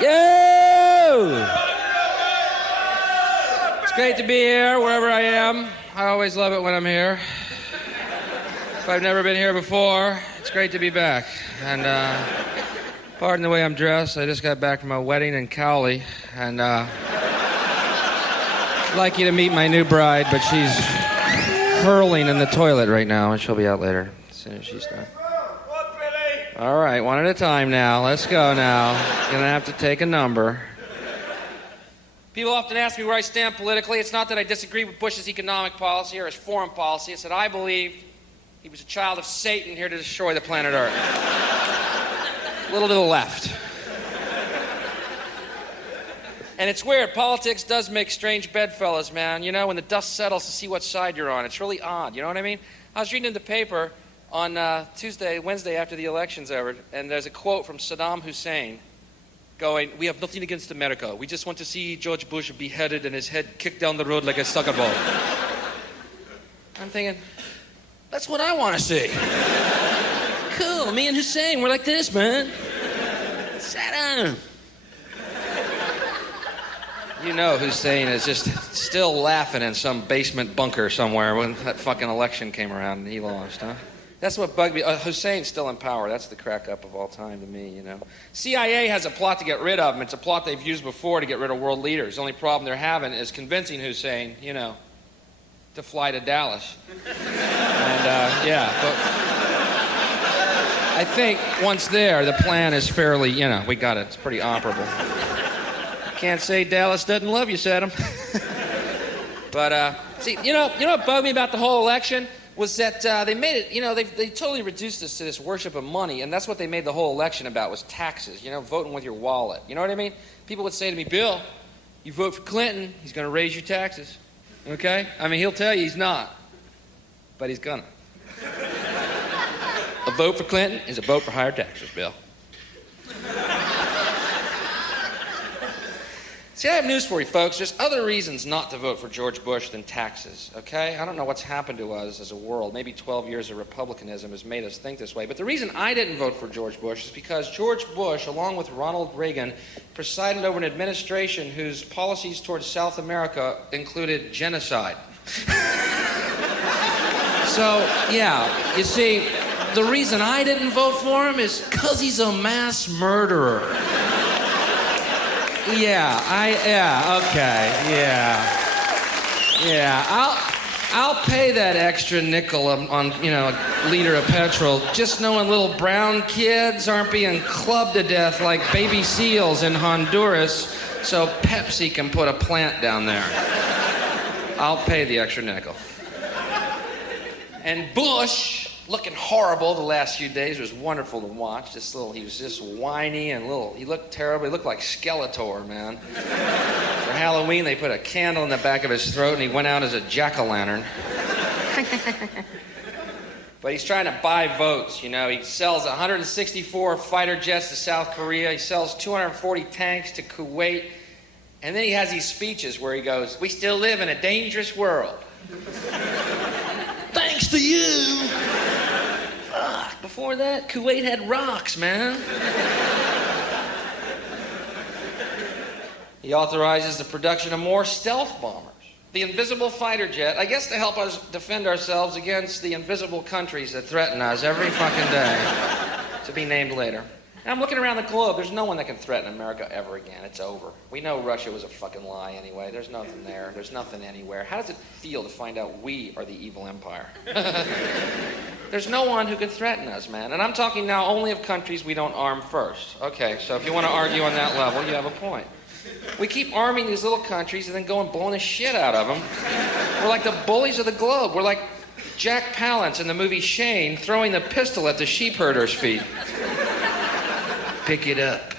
Yo! It's great to be here, wherever I am. I always love it when I'm here. If I've never been here before, it's great to be back. And pardon the way I'm dressed. I just got back from a wedding in Cowley, and I'd like you to meet my new bride, but she's hurling in the toilet right now, and she'll be out later as soon as she's done. All right, one at a time now. Let's go now. Gonna have to take a number. People often ask me where I stand politically. It's not that I disagree with Bush's economic policy or his foreign policy. It's that I believe he was a child of Satan here to destroy the planet Earth. A little to the left. And it's weird. Politics does make strange bedfellows, man. You know, when the dust settles to see what side you're on. It's really odd. You know what I mean? I was reading in the paper on Wednesday after the election's over, and there's a quote from Saddam Hussein going, "We have nothing against America. We just want to see George Bush beheaded and his head kicked down the road like a soccer ball." I'm thinking, that's what I want to see. Cool, me and Hussein, we're like this, man. Saddam. You know Hussein is just still laughing in some basement bunker somewhere when that fucking election came around and he lost, huh? That's what bugged me. Hussein's still in power. That's the crack up of all time to me, you know. CIA has a plot to get rid of him. It's a plot they've used before to get rid of world leaders. The only problem they're having is convincing Hussein, you know, to fly to Dallas. And, yeah, but I think once there, the plan is fairly, you know, we got it. It's pretty operable. Can't say Dallas doesn't love you, Saddam. But, see, you know what bugged me about the whole election? Was that they made it, you know, they totally reduced this to this worship of money, and that's what they made the whole election about, was taxes, you know, voting with your wallet. You know what I mean? People would say to me, "Bill, you vote for Clinton, he's going to raise your taxes." Okay? I mean, he'll tell you he's not, but he's gonna. A vote for Clinton is a vote for higher taxes, Bill. See, I have news for you, folks. There's other reasons not to vote for George Bush than taxes, okay? I don't know what's happened to us as a world. Maybe 12 years of republicanism has made us think this way. But the reason I didn't vote for George Bush is because George Bush, along with Ronald Reagan, presided over an administration whose policies towards South America included genocide. So, yeah, you see, the reason I didn't vote for him is because he's a mass murderer. Yeah, I'll pay that extra nickel on, you know, a liter of petrol just knowing little brown kids aren't being clubbed to death like baby seals in Honduras so Pepsi can put a plant down there. I'll pay the extra nickel. And Bush, looking horrible the last few days, was wonderful to watch. He was just whiny and he looked terrible. He looked like Skeletor, man. For Halloween, they put a candle in the back of his throat and he went out as a jack-o'-lantern. But he's trying to buy votes, you know. He sells 164 fighter jets to South Korea. He sells 240 tanks to Kuwait. And then he has these speeches where he goes, "We still live in a dangerous world. Thanks to you." Fuck, before that, Kuwait had rocks, man. He authorizes the production of more stealth bombers. The invisible fighter jet, I guess to help us defend ourselves against the invisible countries that threaten us every fucking day. To be named later. And I'm looking around the globe. There's no one that can threaten America ever again. It's over. We know Russia was a fucking lie anyway. There's nothing there. There's nothing anywhere. How does it feel to find out we are the evil empire? There's no one who can threaten us, man. And I'm talking now only of countries we don't arm first. Okay, so if you want to argue on that level, you have a point. We keep arming these little countries and then go and blowing the shit out of them. We're like the bullies of the globe. We're like Jack Palance in the movie Shane throwing the pistol at the sheep herder's feet. Pick it up.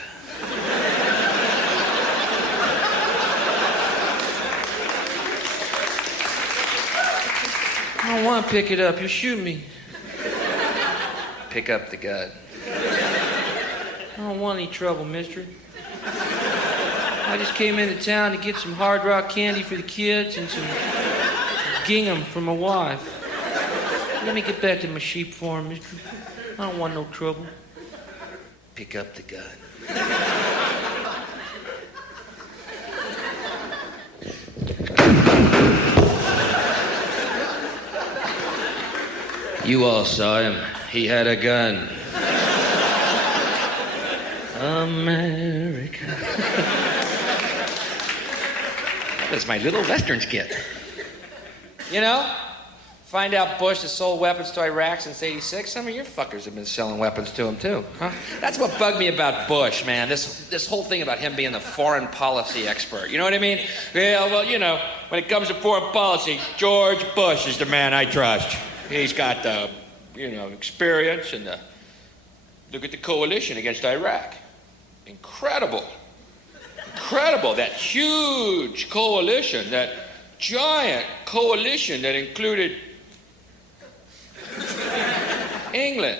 I don't want to pick it up. You'll shoot me. Pick up the gun. I don't want any trouble, mister. I just came into town to get some Hard Rock candy for the kids and some gingham for my wife. Let me get back to my sheep farm, mister. I don't want no trouble. Pick up the gun. You all saw him. He had a gun. America. That was my little Western skit. You know, find out Bush has sold weapons to Iraq since '86. Some of your fuckers have been selling weapons to him too, huh? That's what bugged me about Bush, man. This whole thing about him being the foreign policy expert. You know what I mean? Yeah, well, you know, when it comes to foreign policy, George Bush is the man I trust. He's got the, you know, experience and the... Look at the coalition against Iraq. Incredible. Incredible. That huge coalition, that giant coalition that included England.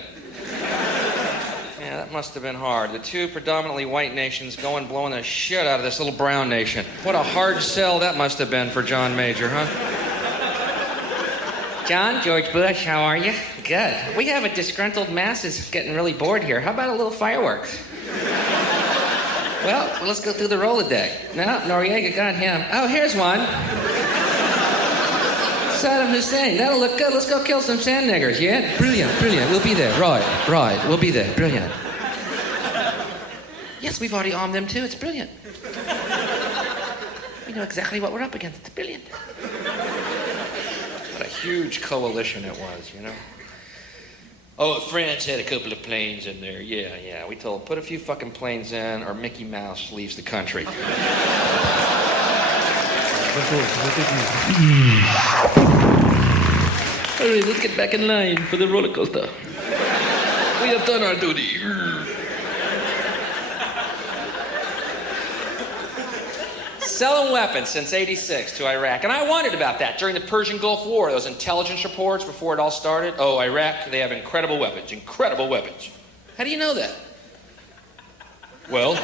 Yeah, that must have been hard. The two predominantly white nations going blowing the shit out of this little brown nation. What a hard sell that must have been for John Major, huh? John, George Bush, how are you? Good. We have a disgruntled masses getting really bored here. How about a little fireworks? Well, let's go through the Rolodex. No, Noriega got him. Oh, here's one. Saddam Hussein. That'll look good. Let's go kill some sand niggers, yeah? Brilliant, brilliant. We'll be there. Right. We'll be there. Brilliant. Yes, we've already armed them too. It's brilliant. We know exactly what we're up against. It's brilliant. What a huge coalition it was, you know? Oh, France had a couple of planes in there. Yeah. We told them, put a few fucking planes in or Mickey Mouse leaves the country. All right, let's get back in line for the roller coaster. We have done our duty. Selling weapons since '86 to Iraq. And I wondered about that during the Persian Gulf War, those intelligence reports before it all started. Oh, Iraq, they have incredible weapons. Incredible weapons. How do you know that? Well,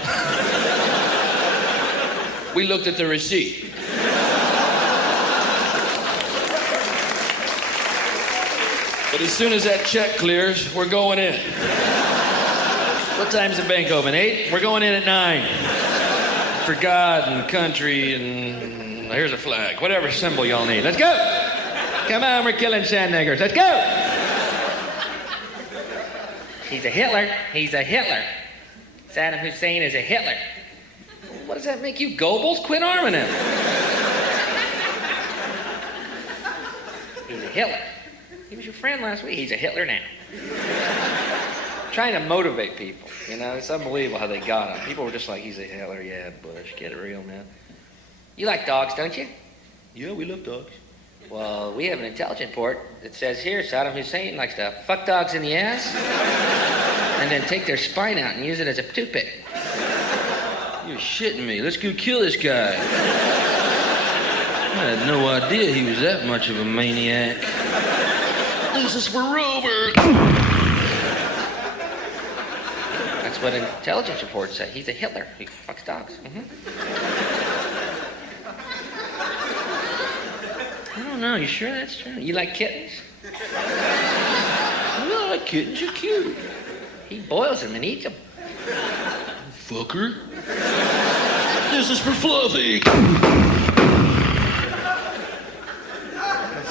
we looked at the receipt. But as soon as that check clears, we're going in. What time's the bank open? 8? We're going in at 9. For God and country and here's a flag. Whatever symbol y'all need. Let's go! Come on, we're killing sand niggers. Let's go! He's a Hitler. He's a Hitler. Saddam Hussein is a Hitler. What does that make you, Goebbels? Quit arming him. He's a Hitler. He was your friend last week. He's a Hitler now. Trying to motivate people, you know? It's unbelievable how they got him. People were just like, he's a Hitler. Yeah, Bush, get it real, man. You like dogs, don't you? Yeah, we love dogs. Well, we have an intelligence report that says here Saddam Hussein likes to fuck dogs in the ass and then take their spine out and use it as a toothpick. You're shitting me. Let's go kill this guy. I had no idea he was that much of a maniac. This is for Robert. That's what intelligence reports say. He's a Hitler. He fucks dogs. I don't know. You sure that's true? You like kittens? I like kittens. You're cute. He boils them and eats them. Fucker. This is for Fluffy.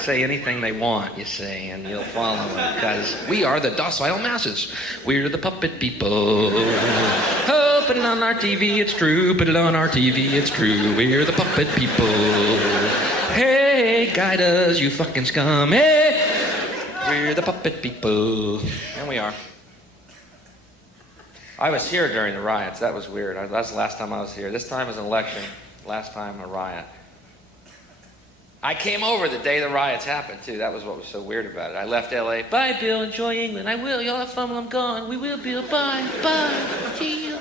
Say anything they want, you see, and you'll follow them, because we are the docile masses. We're the puppet people. Oh, put it on our TV, it's true. Put it on our TV, it's true. We're the puppet people. Hey, guide us, you fucking scum. Hey, we're the puppet people. And we are. I was here during the riots. That was weird. That's the last time I was here. This time was an election. Last time a riot. I came over the day the riots happened, too. That was what was so weird about it. I left L.A. Bye, Bill. Enjoy England. I will. Y'all have fun while I'm gone. We will, Bill. Bye. Bye. See you.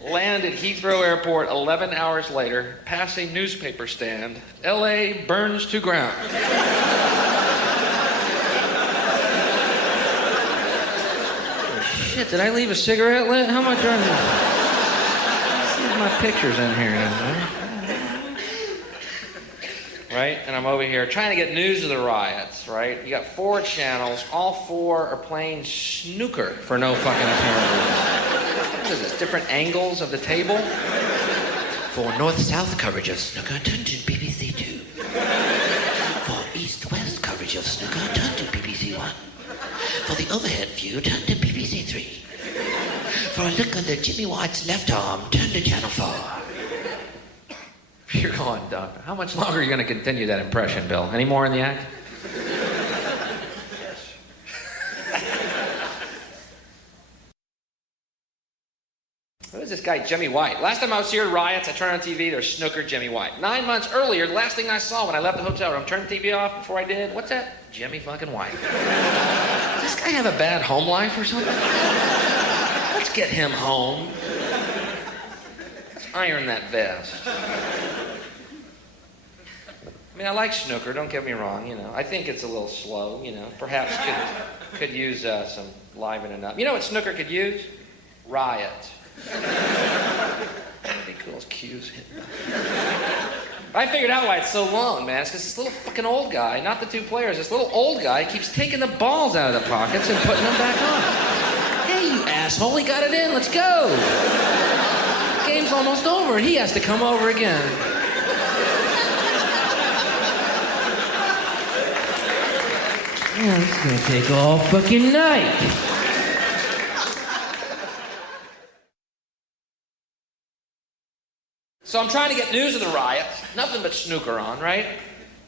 Land at Heathrow Airport 11 hours later, pass a newspaper stand. L.A. burns to ground. Oh, shit, did I leave a cigarette lit? How much are there? See my pictures in here now, right? And I'm over here trying to get news of the riots, right? You got 4 channels. All 4 are playing snooker for no fucking apparent reason. What is this, different angles of the table? For north-south coverage of snooker, attention BBC 2. For east-west coverage of snooker, turn to BBC One. For the overhead view, turn to BBC Three. For a look under Jimmy White's left arm, turn to Channel 4. You're going, Doctor. How much longer are you going to continue that impression, Bill? Any more in the act? Who is this guy, Jimmy White? Last time I was here at Riots, I turned on TV, there's Snooker Jimmy White. 9 months earlier, the last thing I saw when I left the hotel room, turned the TV off before I did, what's that? Jimmy fucking White. Does this guy have a bad home life or something? Let's get him home. Let's iron that vest. I mean, I like snooker, don't get me wrong, you know. I think it's a little slow, you know. Perhaps could use some livening up. You know what snooker could use? Riot. That'd be cool as cues. I figured out why it's so long, man. It's because this little fucking old guy, not the two players, this little old guy keeps taking the balls out of the pockets and putting them back on. Hey, you asshole, he got it in, let's go. The game's almost over and he has to come over again. Yeah, it's gonna take all fucking night. So I'm trying to get news of the riots. Nothing but snooker on, right?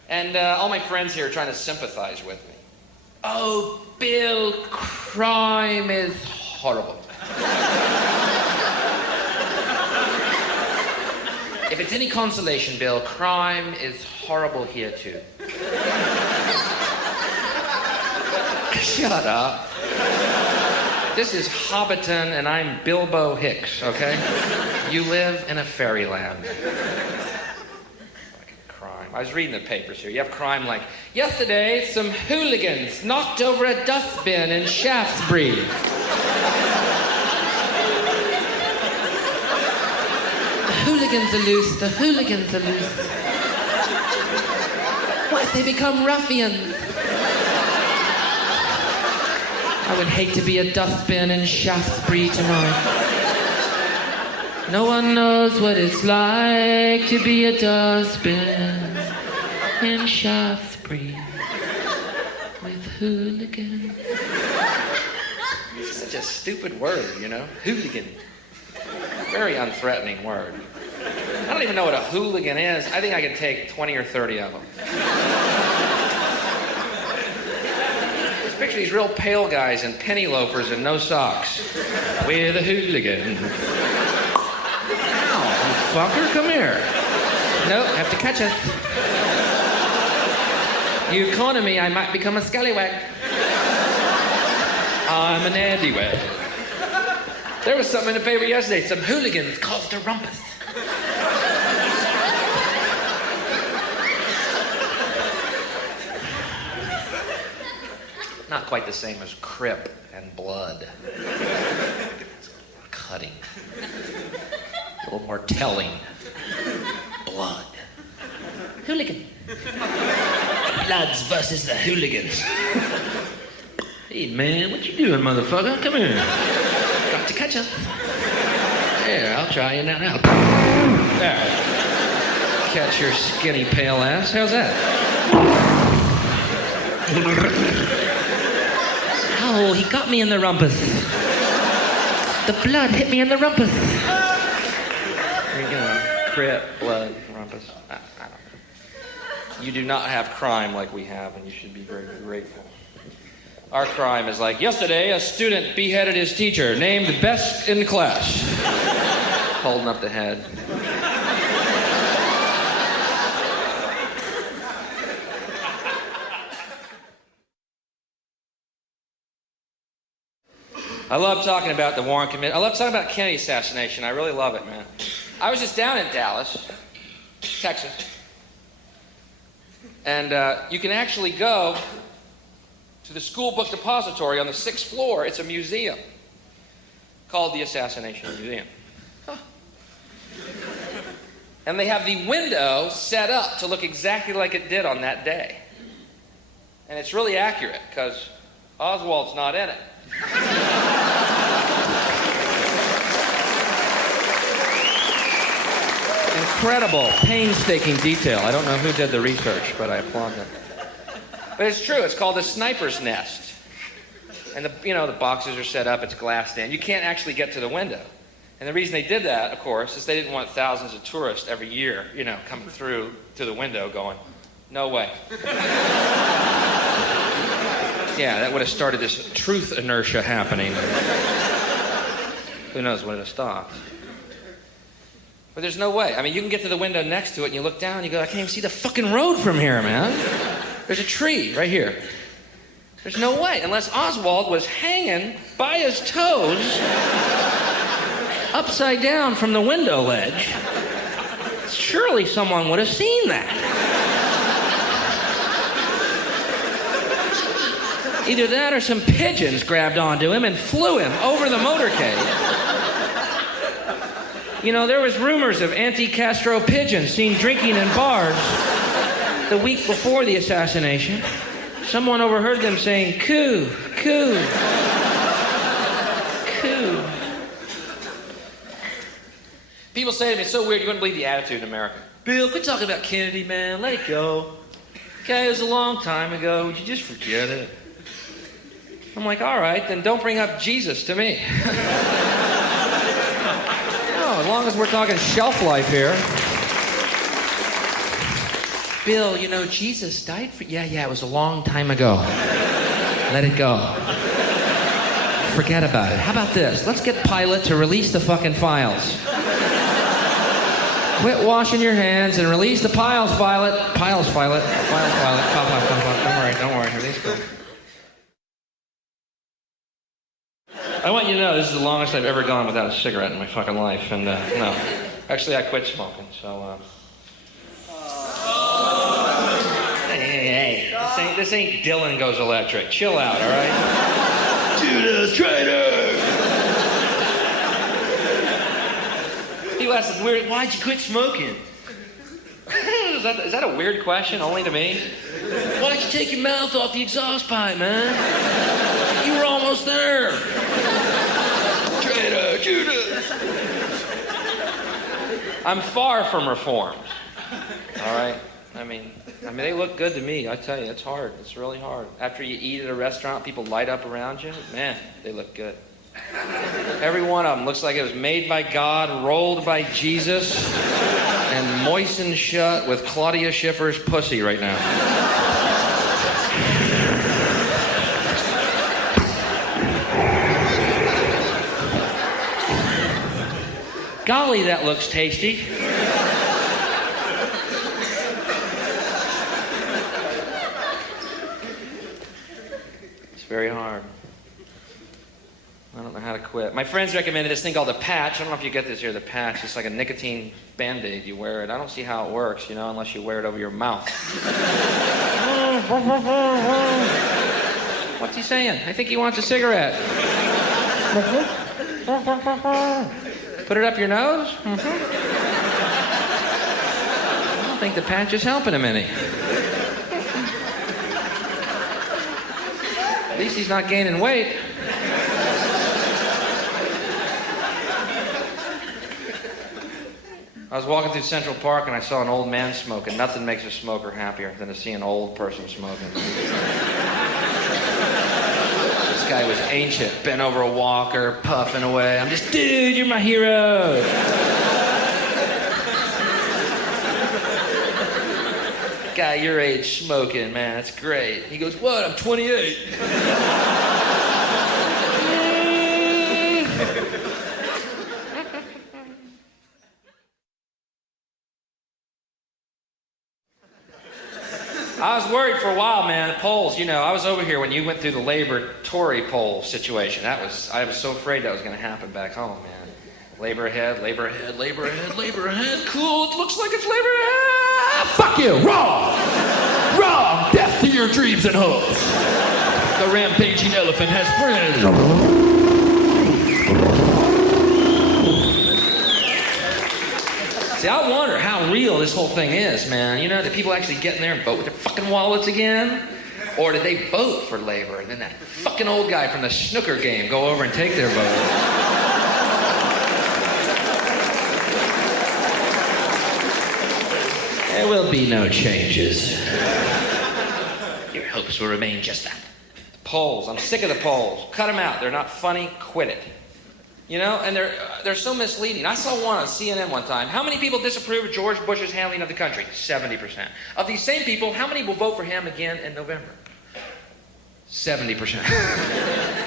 And all my friends here are trying to sympathize with me. Oh, Bill, crime is horrible. If it's any consolation, Bill, crime is horrible here too. Shut up. This is Hobbiton and I'm Bilbo Hicks, okay? You live in a fairyland. Fucking crime. I was reading the papers here. You have crime like, yesterday some hooligans knocked over a dustbin in Shaftesbury. The hooligans are loose, the hooligans are loose. What if they become ruffians? I would hate to be a dustbin in Shaftesbury tonight. No one knows what it's like to be a dustbin in Shaftesbury with hooligans. It's such a stupid word, you know? Hooligan. Very unthreatening word. I don't even know what a hooligan is. I think I could take 20 or 30 of them. Picture these real pale guys in penny loafers and no socks. We're the hooligan. Ow, you fucker, come here. No, have to catch us. You corner me, I might become a scallywag. I'm an eddywag. There was something in the paper yesterday. Some hooligans caused a rumpus. Not quite the same as crip and blood. It's cutting. A little more telling. Blood. Hooligan. Bloods versus the hooligans. Hey, man, what you doing, motherfucker? Come here. Got to catch up. Here, I'll try you now. There. Catch your skinny pale ass. How's that? Oh, he got me in the rumpus. The blood hit me in the rumpus. There you go. Crip, blood, rumpus. I don't know. You do not have crime like we have, and you should be very grateful. Our crime is like, yesterday a student beheaded his teacher, named best in class. Holding up the head. I love talking about the Warren Committee. I love talking about Kennedy assassination. I really love it, man. I was just down in Dallas, Texas. And you can actually go to the school book depository on the 6th floor. It's a museum called the Assassination Museum. Huh. And they have the window set up to look exactly like it did on that day. And it's really accurate because Oswald's not in it. Incredible, painstaking detail. I don't know who did the research, but I applaud them. But it's true. It's called a sniper's nest. And the boxes are set up. It's glassed in. You can't actually get to the window. And the reason they did that, of course, is they didn't want thousands of tourists every year, coming through to the window going, no way. Yeah, that would have started this truth inertia happening. Who knows when it'll stop. But there's no way. I mean, you can get to the window next to it and you look down and you go, I can't even see the fucking road from here, man. There's a tree right here. There's no way, unless Oswald was hanging by his toes upside down from the window ledge. Surely someone would have seen that. Either that or some pigeons grabbed onto him and flew him over the motorcade. There was rumors of anti-Castro pigeons seen drinking in bars the week before the assassination. Someone overheard them saying, coo, coo, coo. People say to me, it's so weird, you wouldn't believe the attitude in America. Bill, quit talking about Kennedy, man. Let it go. Okay, it was a long time ago. Would you just forget it? I'm like, all right, then don't bring up Jesus to me. As long as we're talking shelf life here. Bill, Jesus died for... Yeah, it was a long time ago. Let it go. Forget about it. How about this? Let's get Pilate to release the fucking files. Quit washing your hands and release the piles, Pilate. Piles, Pilate. Piles, Pilate. Don't worry. Everything's cool. I want you to know this is the longest I've ever gone without a cigarette in my fucking life. And, no. Actually, I quit smoking, so, Hey. This ain't Dylan Goes Electric. Chill out, all right? Judas traitor! People ask, why'd you quit smoking? Is that a weird question, only to me? Why'd you take your mouth off the exhaust pipe, man? You were almost there. Traitor, Judas. I'm far from reformed. All right? I mean, they look good to me. I tell you, it's hard. It's really hard. After you eat at a restaurant, people light up around you. Man, they look good. Every one of them looks like it was made by God, rolled by Jesus, and moistened shut with Claudia Schiffer's pussy right now. Golly, that looks tasty. It's very hard. I don't know how to quit. My friends recommended this thing called the patch. I don't know if you get this here, the patch. It's like a nicotine Band-Aid. You wear it. I don't see how it works, unless you wear it over your mouth. What's he saying? I think he wants a cigarette. Put it up your nose? I don't think the patch is helping him any. At least he's not gaining weight. I was walking through Central Park and I saw an old man smoking. Nothing makes a smoker happier than to see an old person smoking. This guy was ancient, bent over a walker, puffing away. I'm just, dude, you're my hero. Guy your age smoking, man, that's great. He goes, what? I'm 28. I was worried for a while, man. The polls, I was over here when you went through the Labor-Tory poll situation. I was so afraid that was going to happen back home, man. Labor ahead, labor ahead, labor ahead, labor ahead. Cool, it looks like it's labor ahead. Fuck you, wrong! Wrong! Death to your dreams and hopes. The rampaging elephant has friends. See, I wonder how real this whole thing is, man. Did people actually get in there and vote with their fucking wallets again? Or did they vote for Labor and then that fucking old guy from the snooker game go over and take their vote? There will be no changes. You're hoping jokes will remain just that. Polls. I'm sick of the polls. Cut them out. They're not funny. Quit it. You know, and they're so misleading. I saw one on CNN one time. How many people disapprove of George Bush's handling of the country? 70%. Of these same people, how many will vote for him again in November? 70%.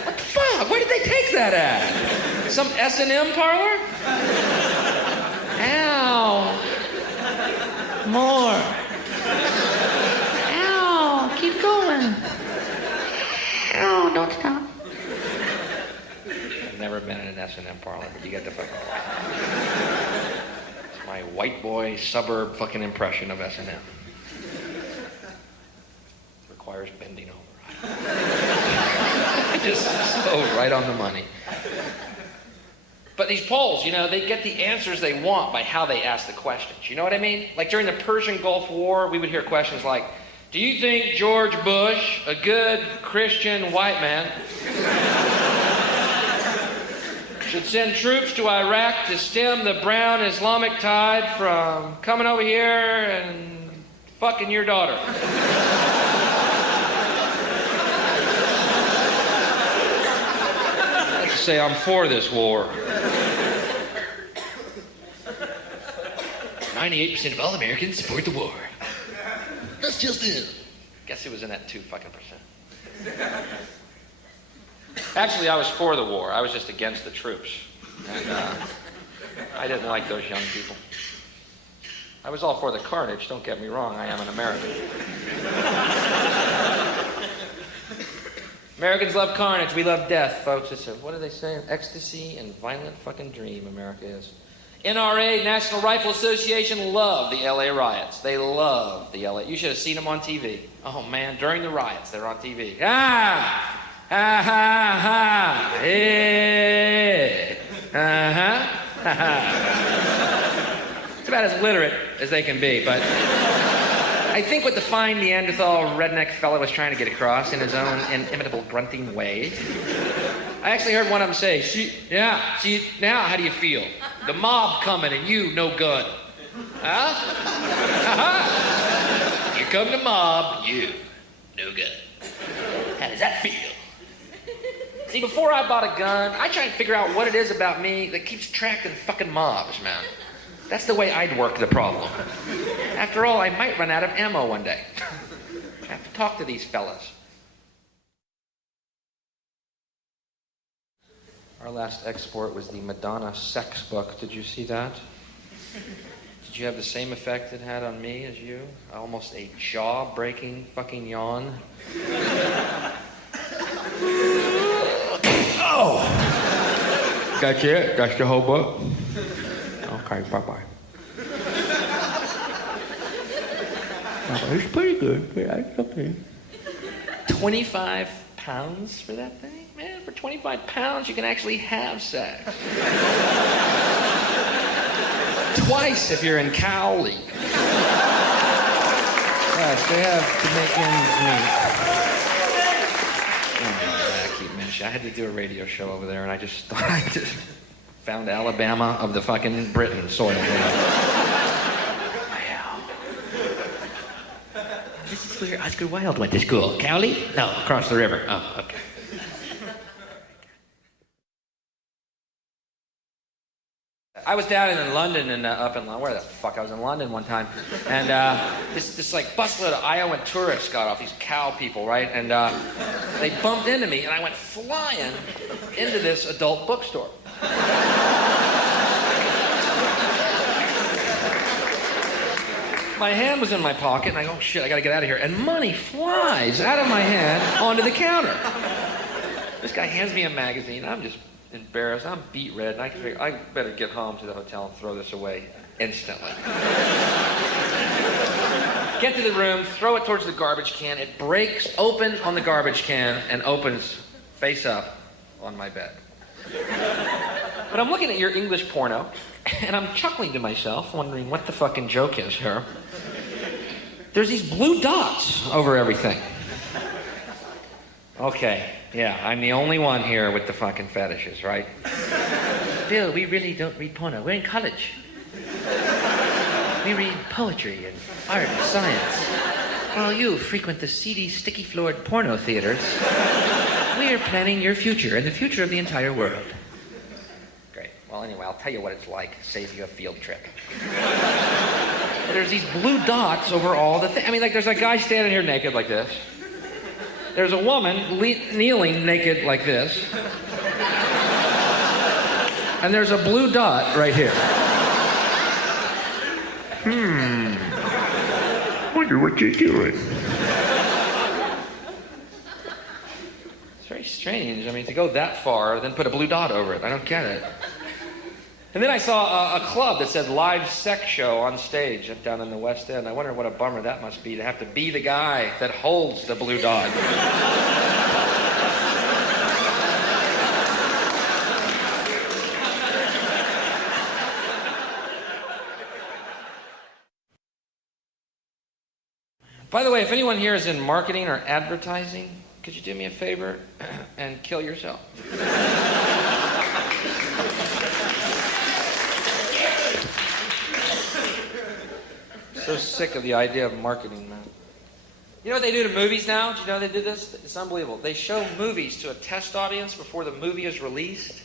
What the fuck? Where did they take that at? Some S&M parlor? Ow. More. Ow. Keep going. Ow, don't stop. I've never been in an S&M parlor, but you get the fucking point. It's my white boy suburb fucking impression of S&M. Requires bending over. Just so right on the money. But these polls, you know, they get the answers they want by how they ask the questions. You know what I mean? Like during the Persian Gulf War, we would hear questions like, do you think George Bush, a good Christian white man, should send troops to Iraq to stem the brown Islamic tide from coming over here and fucking your daughter? Let's say I'm for this war. 98% of all Americans support the war. That's just it. Guess it was in that 2%. Actually, I was for the war. I was just against the troops. And I didn't like those young people. I was all for the carnage, don't get me wrong. I am an American. Americans love carnage. We love death, folks. It's a, what do they say? An ecstasy and violent fucking dream America is. NRA, National Rifle Association, love the LA riots. They love the LA. You should have seen them on TV. Oh, man, during the riots, they're on TV. Ah! Ha ha ha! Hey! Uh-huh! Ha ha! It's about as literate as they can be, but I think what the fine Neanderthal redneck fellow was trying to get across in his own inimitable grunting way. I actually heard one of them say, see, now, how do you feel? The mob coming and you, no gun. Huh? Uh-huh. Here come the mob, you, no gun. How does that feel? See, before I bought a gun, I try and figure out what it is about me that keeps tracking fucking mobs, man. That's the way I'd work the problem. After all, I might run out of ammo one day. I have to talk to these fellas. Our last export was the Madonna sex book. Did you see that? Did you have the same effect it had on me as you? Almost a jaw-breaking fucking yawn. Oh! That's it? That's the whole book? Okay, bye-bye. It's pretty good, but it's okay. 25 pounds for that thing? Man, for 25 pounds, you can actually have sex. Twice if you're in Cowley. Yes, they have to make ends meet. I keep mentioning. I had to do a radio show over there, and I just thought I just found Alabama of the fucking Britain soil. You know? This is where Oscar Wilde went to school. Cowley? No, across the river. Oh, okay. I was down in London and up in where the fuck? I was in London one time, and this like busload of Iowan tourists got off, these cow people, right? And they bumped into me, and I went flying into this adult bookstore. My hand was in my pocket, and I go, oh shit, I gotta get out of here. And money flies out of my hand onto the counter. This guy hands me a magazine. I'm just embarrassed. I'm beet red, and I figure I better get home to the hotel and throw this away instantly. Get to the room, throw it towards the garbage can. It breaks open on the garbage can and opens face up on my bed. But I'm looking at your English porno, and I'm chuckling to myself, wondering what the fucking joke is here. There's these blue dots over everything. Okay, yeah, I'm the only one here with the fucking fetishes, right? Bill, we really don't read porno. We're in college. We read poetry and art and science. While you frequent the seedy, sticky-floored porno theaters, we are planning your future and the future of the entire world. Great. Well, anyway, I'll tell you what it's like. Save you a field trip. There's these blue dots over all the things. I mean, like, there's a guy standing here naked like this. There's a woman kneeling naked like this. And there's a blue dot right here. Wonder what you're doing. It's very strange. I mean, to go that far, then put a blue dot over it. I don't get it. And then I saw a club that said live sex show on stage down in the West End. I wonder what a bummer that must be to have to be the guy that holds the blue dot. By the way, if anyone here is in marketing or advertising, could you do me a favor and kill yourself? So sick of the idea of marketing, man. You know what they do to movies now? Do you know they did this? It's unbelievable. They show movies to a test audience before the movie is released,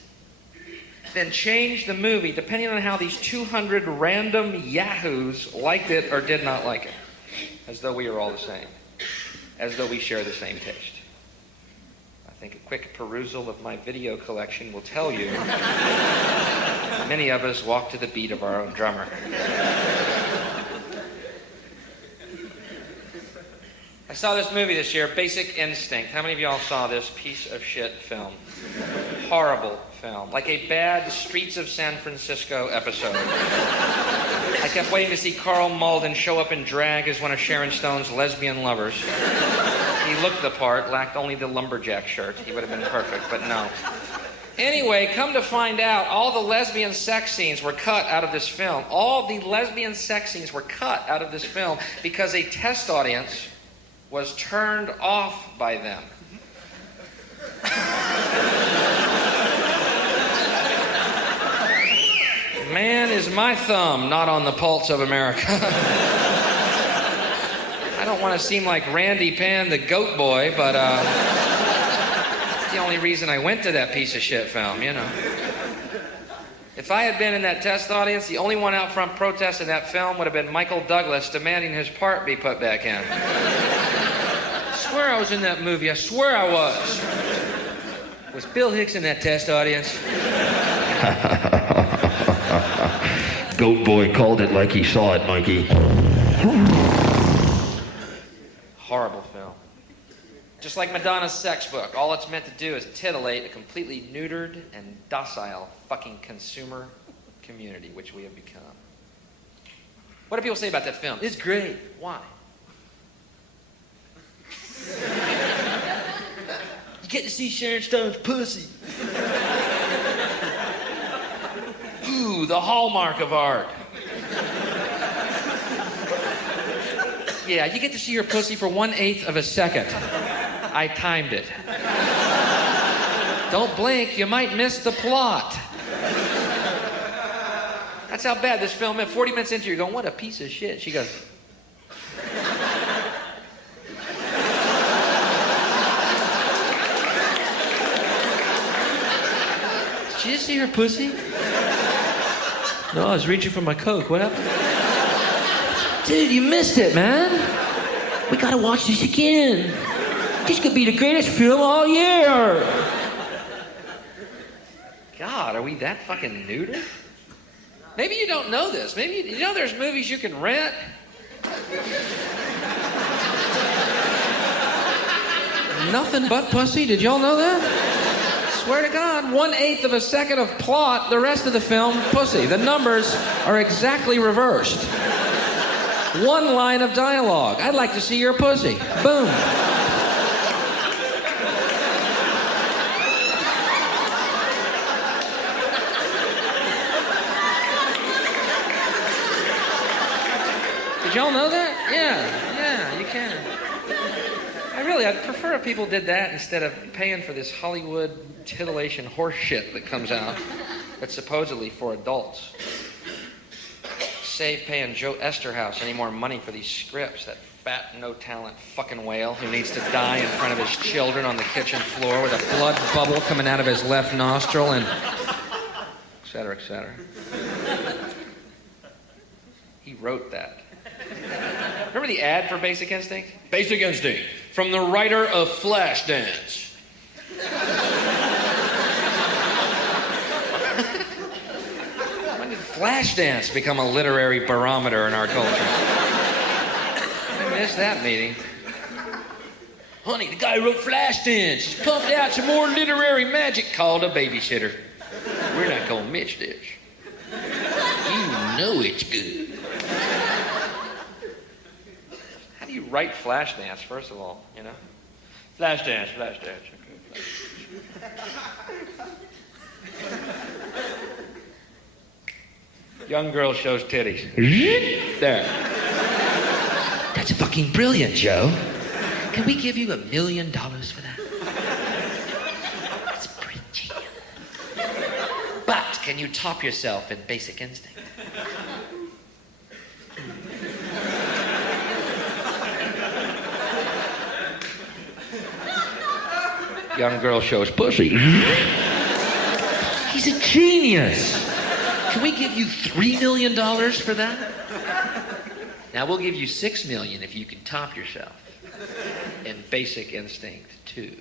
then change the movie depending on how these 200 random yahoos liked it or did not like it. As though we are all the same. As though we share the same taste. I think a quick perusal of my video collection will tell you many of us walk to the beat of our own drummer. I saw this movie this year, Basic Instinct. How many of y'all saw this piece of shit film? Horrible film. Like a bad Streets of San Francisco episode. I kept waiting to see Carl Malden show up in drag as one of Sharon Stone's lesbian lovers. He looked the part, lacked only the lumberjack shirt. He would have been perfect, but no. Anyway, come to find out, all the lesbian sex scenes were cut out of this film. All the lesbian sex scenes were cut out of this film because a test audience was turned off by them. Man is my thumb not on the pulse of America. I don't want to seem like Randy Pan, the goat boy, but it's the only reason I went to that piece of shit film, you know. If I had been in that test audience, the only one out front protesting that film would have been Michael Douglas demanding his part be put back in. I swear I was in that movie. I swear I was. Was Bill Hicks in that test audience? Goat boy called it like he saw it, Mikey. Horrible film. Just like Madonna's sex book, all it's meant to do is titillate a completely neutered and docile fucking consumer community, which we have become. What do people say about that film? It's great. Why? You get to see Sharon Stone's pussy. Ooh, the hallmark of art. Yeah, you get to see her pussy for 1/8 of a second. I timed it. Don't blink, you might miss the plot. That's how bad this film is. 40 minutes into it, you're going, what a piece of shit. She goes... Did you just see her pussy? No, I was reaching for my Coke. What happened? Dude, you missed it, man. We gotta watch this again. This could be the greatest film all year. God, are we that fucking neutered? Maybe you don't know this. Maybe you know there's movies you can rent. Nothing but pussy. Did y'all know that? Swear to God, 1/8 of a second of plot, the rest of the film, pussy. The numbers are exactly reversed. One line of dialogue. I'd like to see your pussy. Boom. Did y'all know that? Yeah, you can. I'd prefer if people did that instead of paying for this Hollywood titillation horse shit that comes out that's supposedly for adults. Save paying Joe Esterhaus any more money for these scripts, that fat, no-talent fucking whale who needs to die in front of his children on the kitchen floor with a blood bubble coming out of his left nostril and et cetera, et cetera. He wrote that. Remember the ad for Basic Instinct? Basic Instinct, from the writer of Flashdance. When did Flashdance become a literary barometer in our culture? I missed that meeting. Honey, the guy who wrote Flashdance. He's pumped out some more literary magic called a babysitter. We're not gonna miss this. You know it's good. How do you write Flashdance, first of all, you know? Flashdance. Okay, Young girl shows titties. There. That's fucking brilliant, Joe. Can we give you $1 million for that? That's pretty genius. But can you top yourself in Basic Instinct? Young girl shows pussy. He's a genius. Can we give you $3 million for that? Now we'll give you $6 million if you can top yourself in Basic Instinct 2.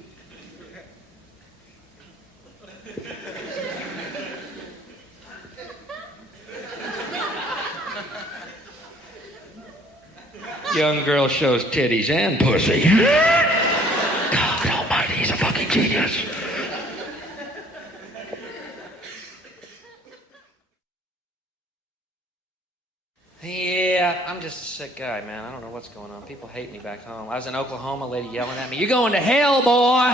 Young girl shows titties and pussy. God almighty, he's a fucking genius. Yeah, I'm just a sick guy, man. I don't know what's going on. People hate me back home. I was in Oklahoma, a lady yelling at me, "You're going to hell, boy!"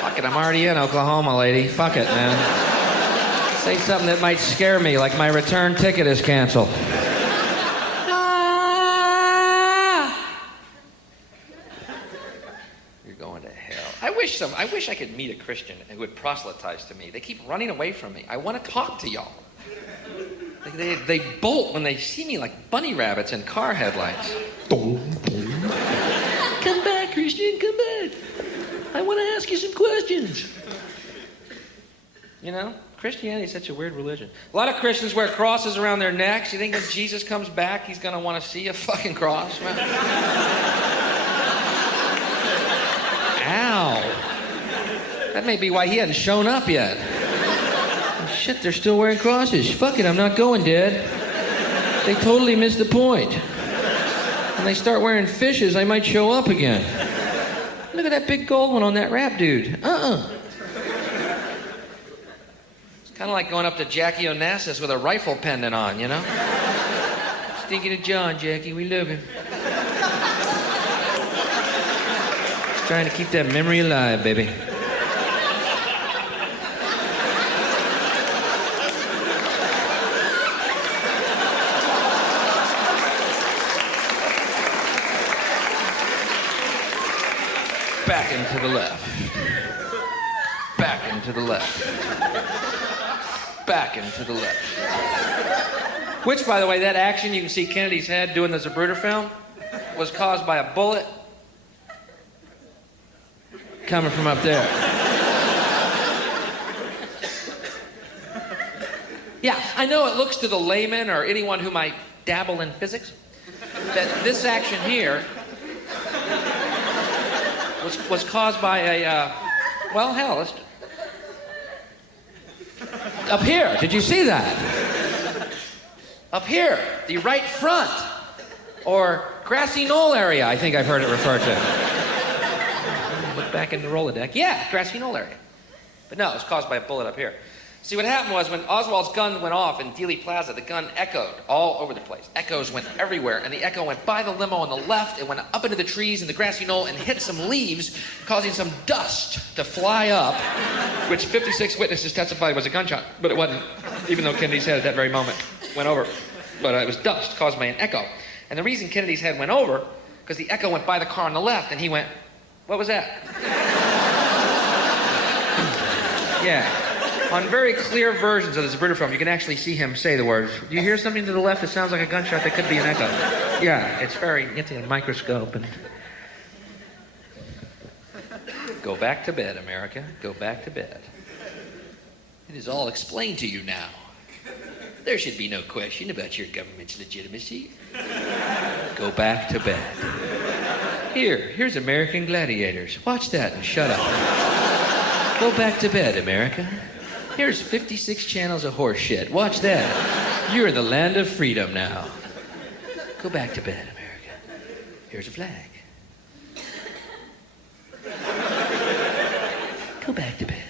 Fuck it, I'm already in Oklahoma, lady. Fuck it, man. Say something that might scare me, like my return ticket is canceled. You're going to hell. I wish I could meet a Christian who would proselytize to me. They keep running away from me. I want to talk to y'all. They bolt when they see me like bunny rabbits in car headlights. Come back, Christian, come back. I want to ask you some questions. You know, Christianity is such a weird religion. A lot of Christians wear crosses around their necks. You think when Jesus comes back, he's going to want to see a fucking cross? Ow. That may be why he hadn't shown up yet. Oh, shit, they're still wearing crosses. Fuck it, I'm not going, Dad. They totally missed the point. When they start wearing fishes, I might show up again. Look at that big gold one on that rap dude. It's kind of like going up to Jackie Onassis with a rifle pendant on, you know? Just thinking of John, Jackie. We love him. Just trying to keep that memory alive, baby. Back and to the left. Back and to the left. Back and to the left. Which, by the way, that action you can see Kennedy's head doing the Zapruder film was caused by a bullet coming from up there. Yeah, I know it looks to the layman or anyone who might dabble in physics that this action here was caused by a, well, hell, let's... Up here, did you see that? Up here, the right front, or grassy knoll area, I think I've heard it referred to. Look back in the Rolodeck. Yeah, grassy knoll area. But no, it was caused by a bullet up here. See, what happened was when Oswald's gun went off in Dealey Plaza, the gun echoed all over the place. Echoes went everywhere, and the echo went by the limo on the left, it went up into the trees in the grassy knoll and hit some leaves, causing some dust to fly up, which 56 witnesses testified was a gunshot, but it wasn't, even though Kennedy's head at that very moment went over. But it was dust caused by an echo. And the reason Kennedy's head went over, because the echo went by the car on the left, and he went, "What was that?" Yeah. On very clear versions of the Zapruder film, you can actually see him say the words. Do you hear something to the left that sounds like a gunshot? That could be an echo. Yeah, it's very, you have to get a microscope and... Go back to bed, America. Go back to bed. It is all explained to you now. There should be no question about your government's legitimacy. Go back to bed. Here's American Gladiators. Watch that and shut up. Go back to bed, America. Here's 56 channels of horse shit. Watch that. You're in the land of freedom now. Go back to bed, America. Here's a flag. Go back to bed.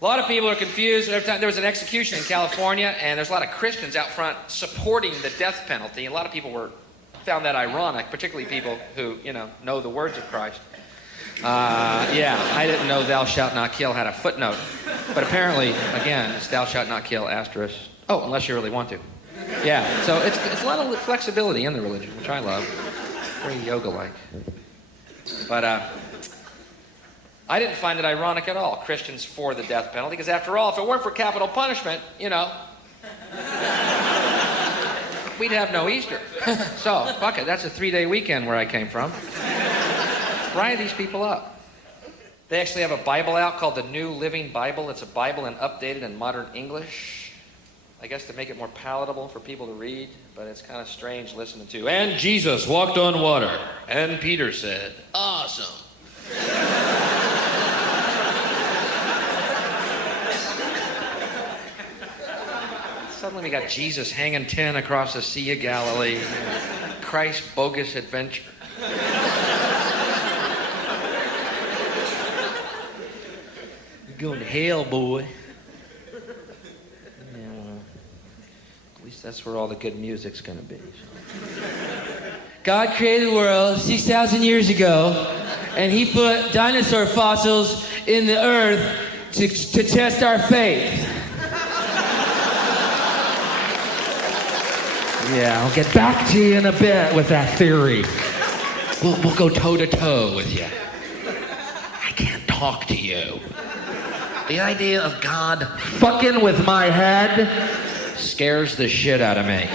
A lot of people are confused. Every time there was an execution in California, and there's a lot of Christians out front supporting the death penalty. A lot of people found that ironic, particularly people who, know the words of Christ. I didn't know thou shalt not kill had a footnote. But apparently, again, it's thou shalt not kill asterisk. Oh, unless you really want to. Yeah, so it's a lot of flexibility in the religion, which I love. Very yoga-like. But I didn't find it ironic at all, Christians for the death penalty, because after all, if it weren't for capital punishment, we'd have no Easter. So, fuck it, that's a 3-day weekend where I came from. Fry these people up. They actually have a Bible out called the New Living Bible. It's a Bible updated in modern English. I guess to make it more palatable for people to read, but it's kind of strange listening to. And Jesus walked on water, and Peter said, "Awesome." Suddenly we got Jesus hanging 10 across the Sea of Galilee. Christ's bogus adventure. You're going to hell, boy. Yeah, well, at least that's where all the good music's going to be. So. God created the world 6,000 years ago, and he put dinosaur fossils in the earth to test our faith. Yeah, I'll get back to you in a bit with that theory. We'll go toe-to-toe with you. I can't talk to you. The idea of God Fucking with my head scares the shit out of me.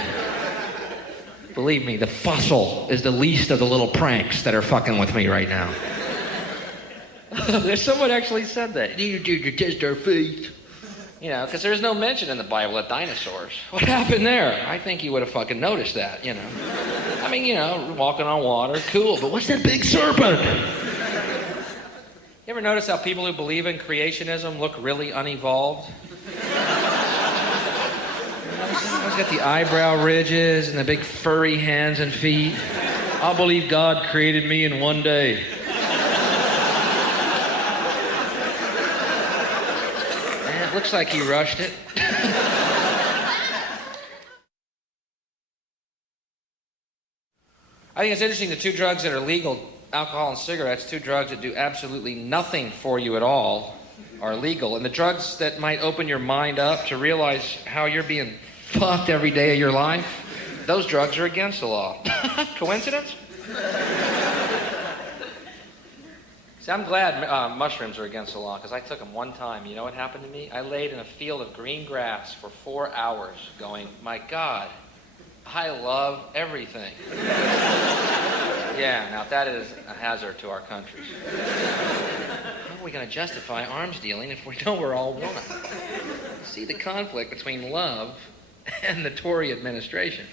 Believe me, the fossil is the least of the little pranks that are fucking with me right now. Someone actually said that. You need to test our faith. Because there's no mention in the Bible of dinosaurs. What happened there? I think you would have fucking noticed that, I mean, walking on water, cool, but what's that big serpent? You ever notice how people who believe in creationism look really unevolved? He's got the eyebrow ridges and the big furry hands and feet. I believe God created me in one day. It looks like he rushed it. I think it's interesting the two drugs that are legal, alcohol and cigarettes, two drugs that do absolutely nothing for you at all, are legal. And the drugs that might open your mind up to realize how you're being fucked every day of your life, those drugs are against the law. Coincidence? See, I'm glad mushrooms are against the law, because I took them one time. You know what happened to me? I laid in a field of green grass for 4 hours going, my God, I love everything. Yeah, now that is a hazard to our country. How are we going to justify arms dealing if we know we're all one? See the conflict between love and the Tory administration.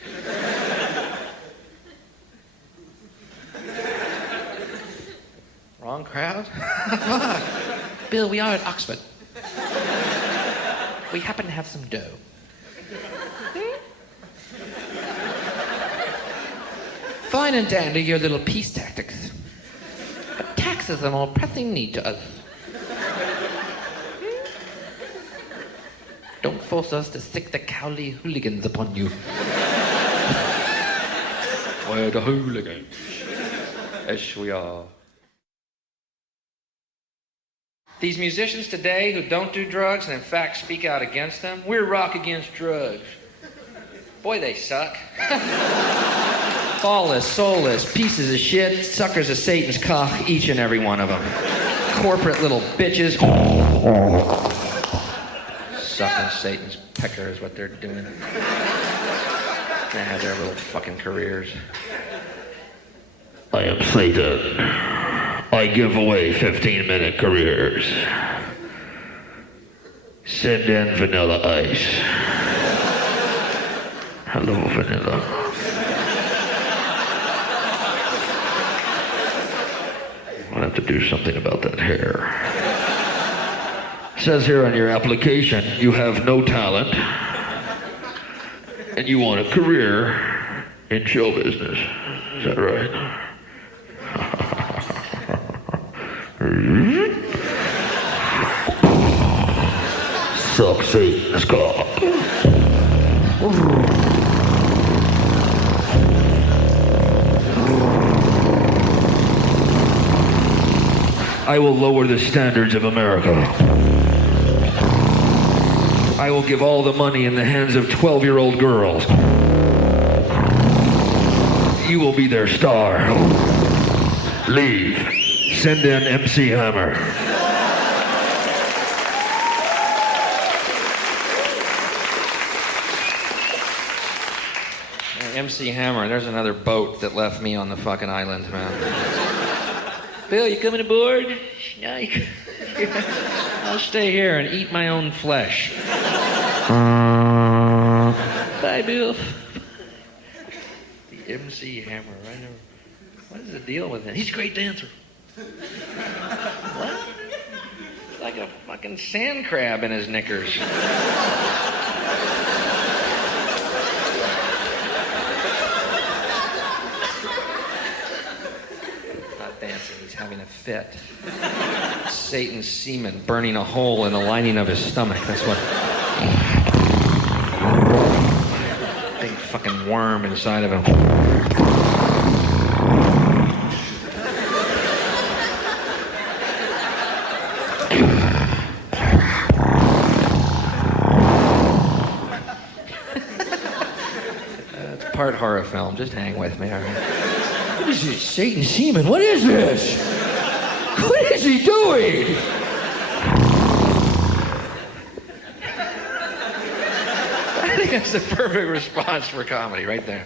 Wrong crowd? Fuck. Bill, we are at Oxford. We happen to have some dough. Fine and dandy, your little peace tactics. But taxes are a more pressing need to us. Don't force us to sick the cowley hooligans upon you. We're the hooligans. Yes, we are. These musicians today who don't do drugs and in fact speak out against them, we're rock against drugs. Boy, they suck. Fallless, soulless, pieces of shit, suckers of Satan's cock, each and every one of them. corporate little bitches. Sucking Satan's pecker is what they're doing. They have their little fucking careers. I am Satan. I give away 15-minute careers. Send in vanilla ice. Hello, vanilla. I'll have to do something about that hair. It says here on your application, you have no talent and you want a career in show business. Is that right? Suck Satan's cock. I will lower the standards of America. I will give all the money in the hands of 12-year-old girls. You will be their star. Leave. Send in MC Hammer. MC Hammer, there's another boat that left me on the fucking island, man. Bill, you coming aboard? No, I'll stay here and eat my own flesh. Bye, Bill. The MC Hammer, I never... What is the deal with him? He's a great dancer. What? It's like a fucking sand crab in his knickers. He's having a fit. Satan's semen burning a hole in the lining of his stomach. That's what. Big fucking worm inside of him. It's part horror film. Just hang with me, all right? What is this? Satan's semen? What is this? What is he doing? I think that's the perfect response for comedy, right there.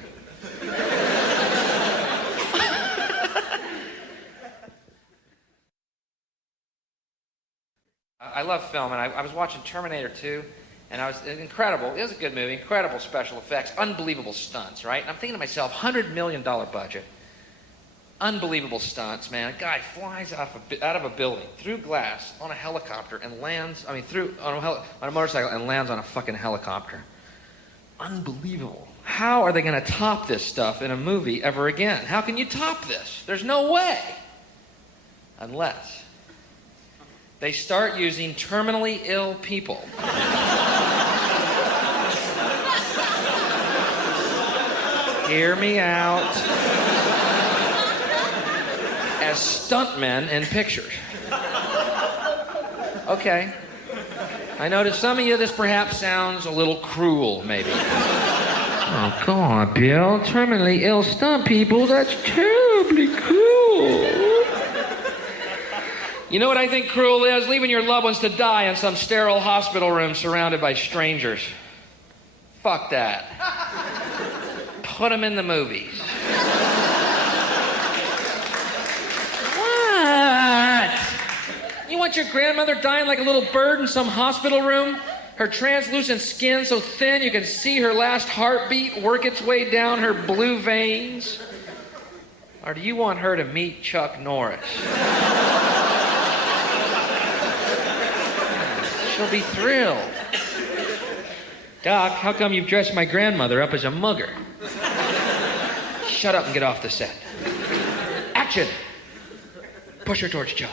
I love film, and I was watching Terminator 2, and incredible. It was a good movie, incredible special effects, unbelievable stunts, right? And I'm thinking to myself, $100 million budget. Unbelievable stunts, man. A guy flies out of a building through glass on a helicopter and lands, on a motorcycle and lands on a fucking helicopter. Unbelievable. How are they going to top this stuff in a movie ever again? How can you top this? There's no way. Unless they start using terminally ill people. Hear me out. As stuntmen in pictures. Okay. I know to some of you this perhaps sounds a little cruel, maybe. Oh, come on, Bill. Terminally ill stunt people, that's terribly cruel. You know what I think cruel is? Leaving your loved ones to die in some sterile hospital room surrounded by strangers. Fuck that. Put them in the movies. You want your grandmother dying like a little bird in some hospital room? Her translucent skin so thin you can see her last heartbeat work its way down her blue veins? Or do you want her to meet Chuck Norris? She'll be thrilled. Doc, how come you've dressed my grandmother up as a mugger? Shut up and get off the set. Action! Push her towards Chuck.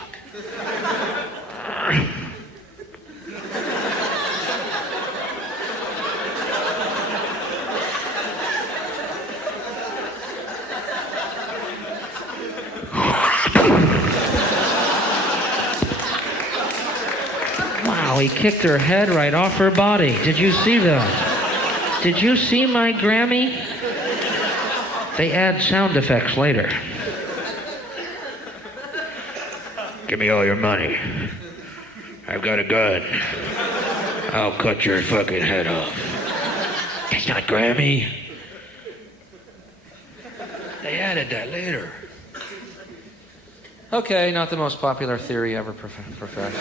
Wow, he kicked her head right off her body. Did you see that? Did you see my Grammy? They add sound effects later. Give me all your money. I've got a gun. I'll cut your fucking head off. That's not Grammy. They added that later. Okay, not the most popular theory ever professed.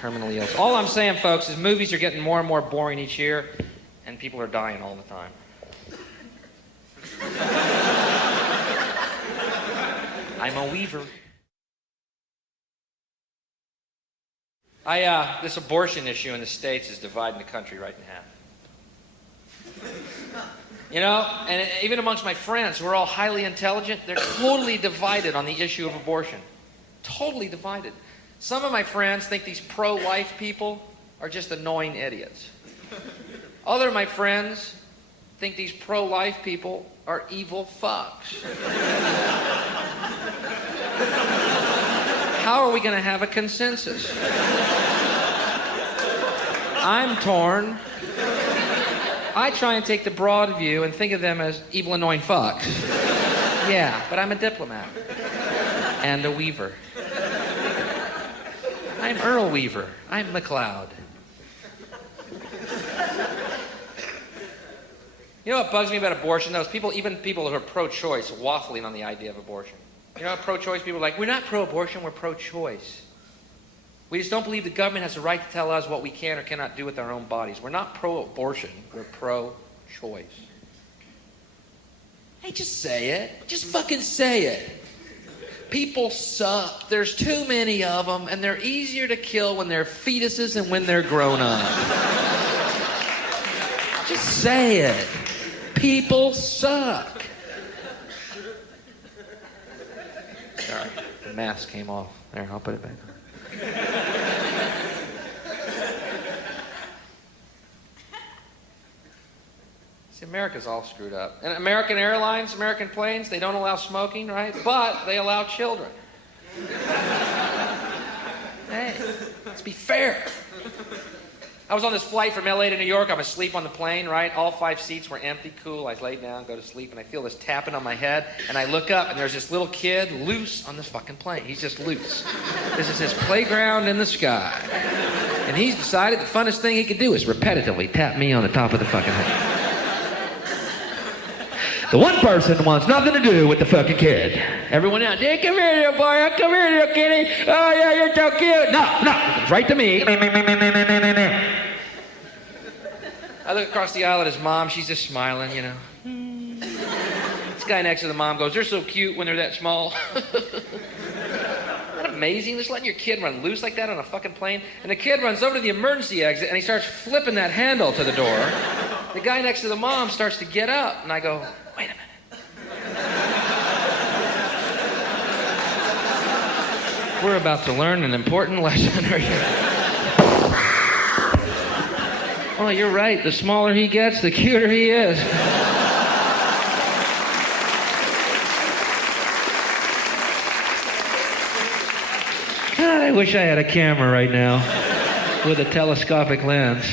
Terminally ill. All I'm saying, folks, is movies are getting more and more boring each year, and people are dying all the time. I'm a weaver. This abortion issue in the States is dividing the country right in half. You know, and even amongst my friends who are all highly intelligent, they're totally divided on the issue of abortion. Totally divided. Some of my friends think these pro-life people are just annoying idiots. Other of my friends think these pro-life people are evil fucks. How are we going to have a consensus? I'm torn. I try and take the broad view and think of them as evil, annoying fucks. Yeah, but I'm a diplomat. And a weaver. I'm Earl Weaver. I'm McLeod. You know what bugs me about abortion, though? Is people, even people who are pro-choice, waffling on the idea of abortion. You know, pro-choice people are like, we're not pro-abortion, we're pro-choice. We just don't believe the government has the right to tell us what we can or cannot do with our own bodies. We're not pro-abortion, we're pro-choice. Hey, just say it. Just fucking say it. People suck. There's too many of them, and they're easier to kill when they're fetuses than when they're grown up. Just say it. People suck. Sorry, the mask came off. There, I'll put it back on. See, America's all screwed up. And American Airlines, American planes, they don't allow smoking, right? But they allow children. Hey, let's be fair. I was on this flight from LA to New York. I'm asleep on the plane, right? All 5 seats were empty, cool. I laid down, go to sleep, and I feel this tapping on my head. And I look up, and there's this little kid loose on this fucking plane. He's just loose. This is his playground in the sky. And he's decided the funnest thing he could do is repetitively tap me on the top of the fucking head. The one person wants nothing to do with the fucking kid. Everyone else, hey, come here, little boy. Come here, little kitty. Oh, yeah, you're so cute. No, it's right to me. I look across the aisle at his mom. She's just smiling, you know. This guy next to the mom goes, they're so cute when they're that small. Isn't that amazing? Just letting your kid run loose like that on a fucking plane. And the kid runs over to the emergency exit, and he starts flipping that handle to the door. The guy next to the mom starts to get up, and I go, wait a minute. We're about to learn an important lesson. Oh, you're right. The smaller he gets, the cuter he is. God, I wish I had a camera right now with a telescopic lens.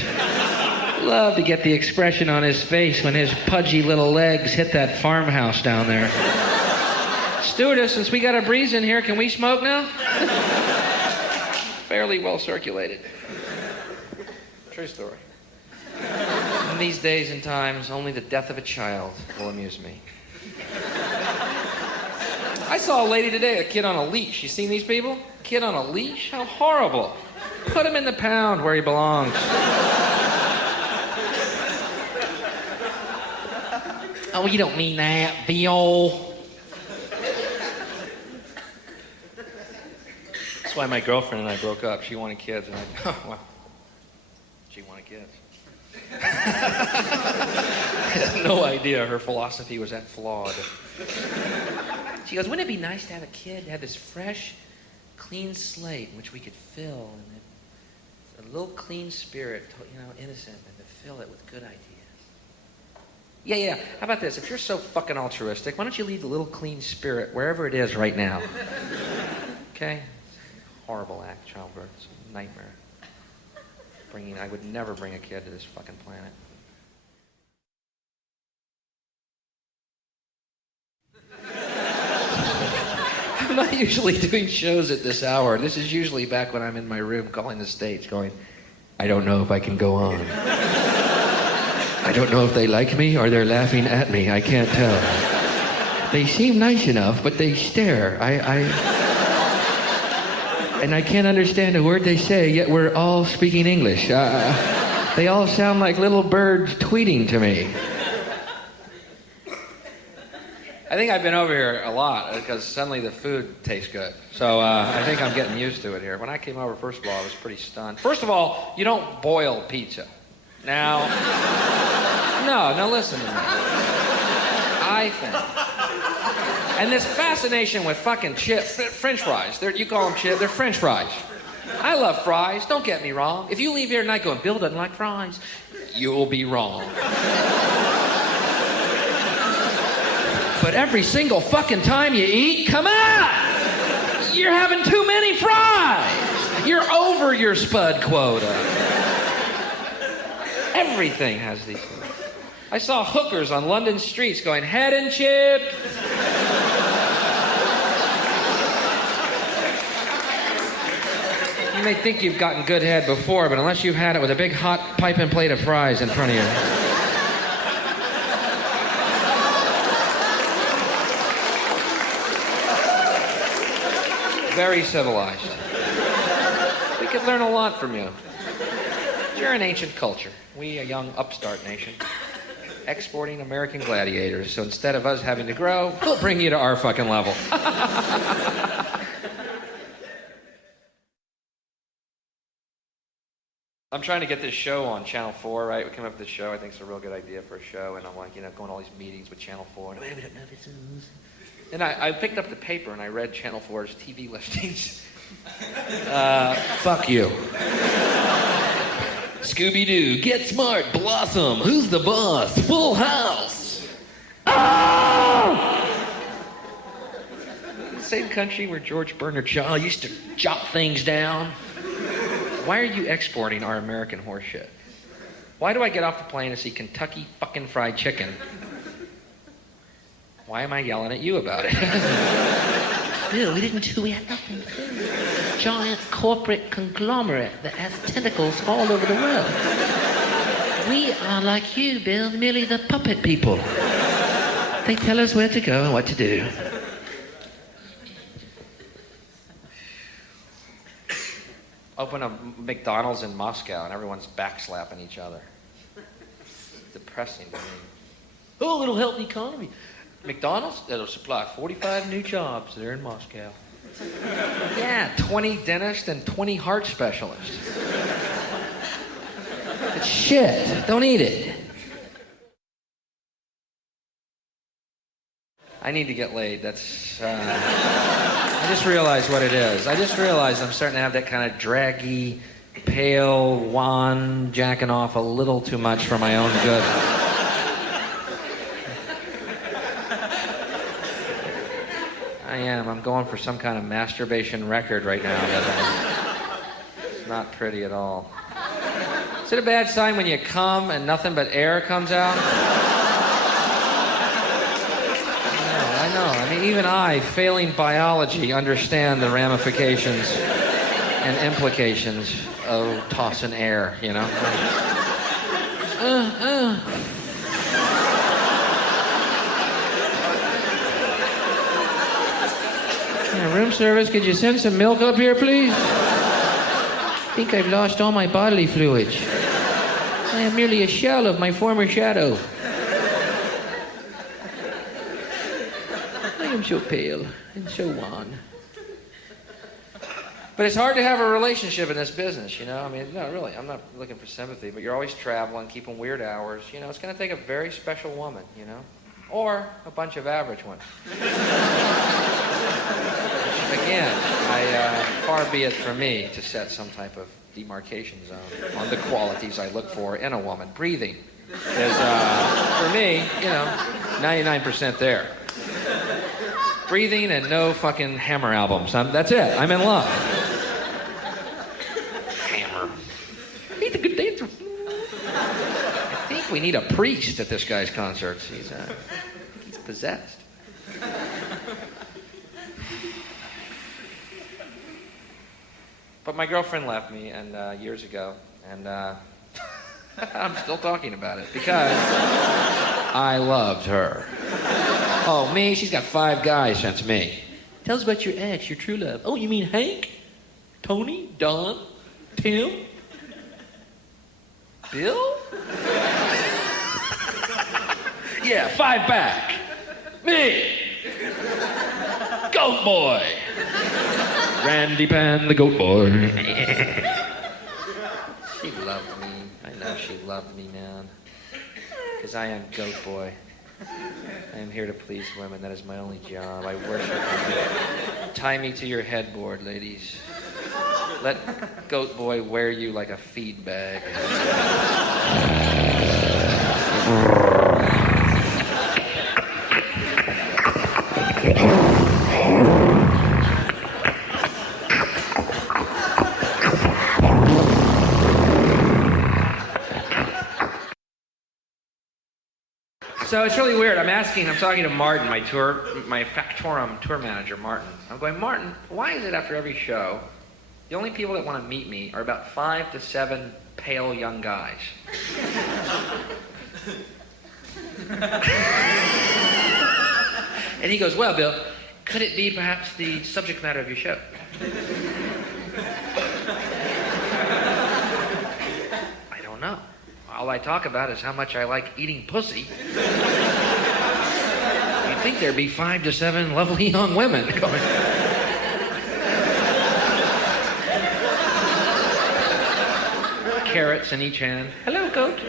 Love to get the expression on his face when his pudgy little legs hit that farmhouse down there. Stewardess, since we got a breeze in here, can we smoke now? Fairly well circulated. True story. In these days and times, only the death of a child will amuse me. I saw a lady today, a kid on a leash. You seen these people? Kid on a leash? How horrible. Put him in the pound where he belongs. Oh, you don't mean that, Bill. That's why my girlfriend and I broke up. She wanted kids, and oh, well, she wanted kids. I had no idea her philosophy was that flawed. She goes, wouldn't it be nice to have a kid, have this fresh, clean slate in which we could fill, and a little clean spirit, you know, innocent, and to fill it with good ideas. Yeah. How about this? If you're so fucking altruistic, why don't you leave the little clean spirit wherever it is right now? Okay? Horrible act, childbirth. It's a nightmare. I would never bring a kid to this fucking planet. I'm not usually doing shows at this hour. This is usually back when I'm in my room calling the stage going, I don't know if I can go on. I don't know if they like me or they're laughing at me. I can't tell. They seem nice enough, but they stare. And I can't understand a word they say, yet we're all speaking English. They all sound like little birds tweeting to me. I think I've been over here a lot because suddenly the food tastes good. So I think I'm getting used to it here. When I came over, first of all, I was pretty stunned. First of all, you don't boil pizza. Now, no, listen to me. I think. And this fascination with fucking French fries. You call them chips, they're French fries. I love fries, don't get me wrong. If you leave here tonight going, Bill doesn't like fries, you'll be wrong. But every single fucking time you eat, come on! You're having too many fries! You're over your spud quota. Everything has these things. I saw hookers on London streets going, head and chips! You may think you've gotten good head before, but unless you've had it with a big hot piping plate of fries in front of you. Very civilized. We could learn a lot from you. You're an ancient culture. We, a young upstart nation, exporting American gladiators. So instead of us having to grow, we'll bring you to our fucking level. I'm trying to get this show on Channel 4, right? We came up with this show. I think it's a real good idea for a show. And I'm like, going to all these meetings with Channel 4. And I picked up the paper and I read Channel 4's TV listings. Fuck you. Scooby-Doo, Get Smart, Blossom, Who's the Boss, Full House. Ah! The same country where George Bernard Shaw used to chop things down. Why are you exporting our American horse shit? Why do I get off the plane and see Kentucky fucking Fried Chicken? Why am I yelling at you about it? Bill, we had nothing to do. Giant corporate conglomerate that has tentacles all over the world. We are like you, Bill, merely the puppet people. They tell us where to go and what to do. Open a McDonald's in Moscow and everyone's backslapping each other. Depressing to me. Oh, it'll help the economy. McDonald's, it'll supply 45 new jobs there in Moscow. Yeah, 20 dentists and 20 heart specialists. It's shit. Don't eat it. I need to get laid. That's, I just realized what it is. I just realized I'm starting to have that kind of draggy, pale, wan, jacking off a little too much for my own good. I am. I'm going for some kind of masturbation record right now. It's not pretty at all. Is it a bad sign when you come and nothing but air comes out? I know. I mean, even I, failing biology, understand the ramifications and implications of tossing air, you know? Room service, could you send some milk up here, please? I think I've lost all my bodily fluids. I am merely a shell of my former shadow. I am so pale and so wan. But it's hard to have a relationship in this business, you know? I mean, no, really, I'm not looking for sympathy, but you're always traveling, keeping weird hours. You know, it's going to take a very special woman, you know? Or a bunch of average ones. Again, far be it from me to set some type of demarcation zone on the qualities I look for in a woman. Breathing is, for me, you know, 99% there. Breathing and no fucking Hammer albums. That's it. I'm in love. Hammer. He's a good dancer. I think we need a priest at this guy's concerts. He's possessed. But my girlfriend left me and years ago, and I'm still talking about it because I loved her. Oh, me? She's got 5 guys since me. Tell us about your ex, your true love. Oh, you mean Hank? Tony? Don? Tim? Bill? Yeah, 5 back. Me. Goat boy. Randy Pan, the goat boy. She loved me. I know she loved me, man. Because I am goat boy. I am here to please women. That is my only job. I worship them. Tie me to your headboard, ladies. Let goat boy wear you like a feed bag. So it's really weird. I'm talking to Martin, my Factorum tour manager, Martin. I'm going, Martin, why is it after every show, the only people that want to meet me are about 5 to 7 pale young guys? And he goes, well, Bill, could it be perhaps the subject matter of your show? I don't know. All I talk about is how much I like eating pussy. You'd think there'd be 5 to 7 lovely young women going. Carrots in each hand. Hello, goat.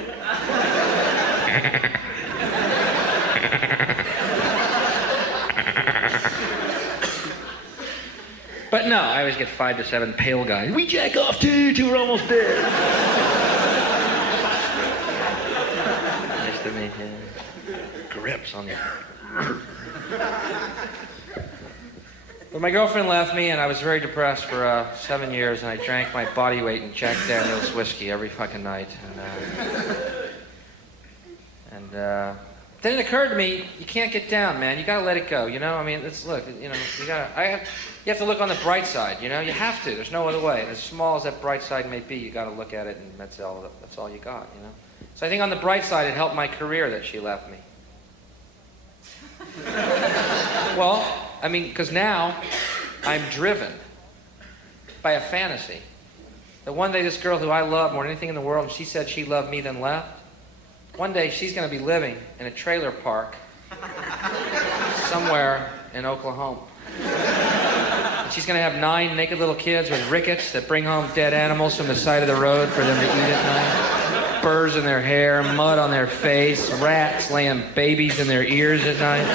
But no, I always get 5 to 7 pale guys. We jack off too, till we're almost dead. Nice to meet you. Grips on you. But my girlfriend left me, and I was very depressed for 7 years, and I drank my body weight in Jack Daniels whiskey every fucking night. And then it occurred to me, you can't get down, man. You gotta let it go, you know? I mean, look, you know, you have to look on the bright side, you know? You have to. There's no other way. And as small as that bright side may be, you gotta look at it, and that's all you got, you know? So I think on the bright side, it helped my career that she left me. Well, I mean, because now I'm driven by a fantasy. That one day this girl who I love more than anything in the world, and she said she loved me then left, one day she's going to be living in a trailer park somewhere in Oklahoma. And she's going to have 9 naked little kids with rickets that bring home dead animals from the side of the road for them to eat at night. Burrs in their hair, mud on their face, rats laying babies in their ears at night.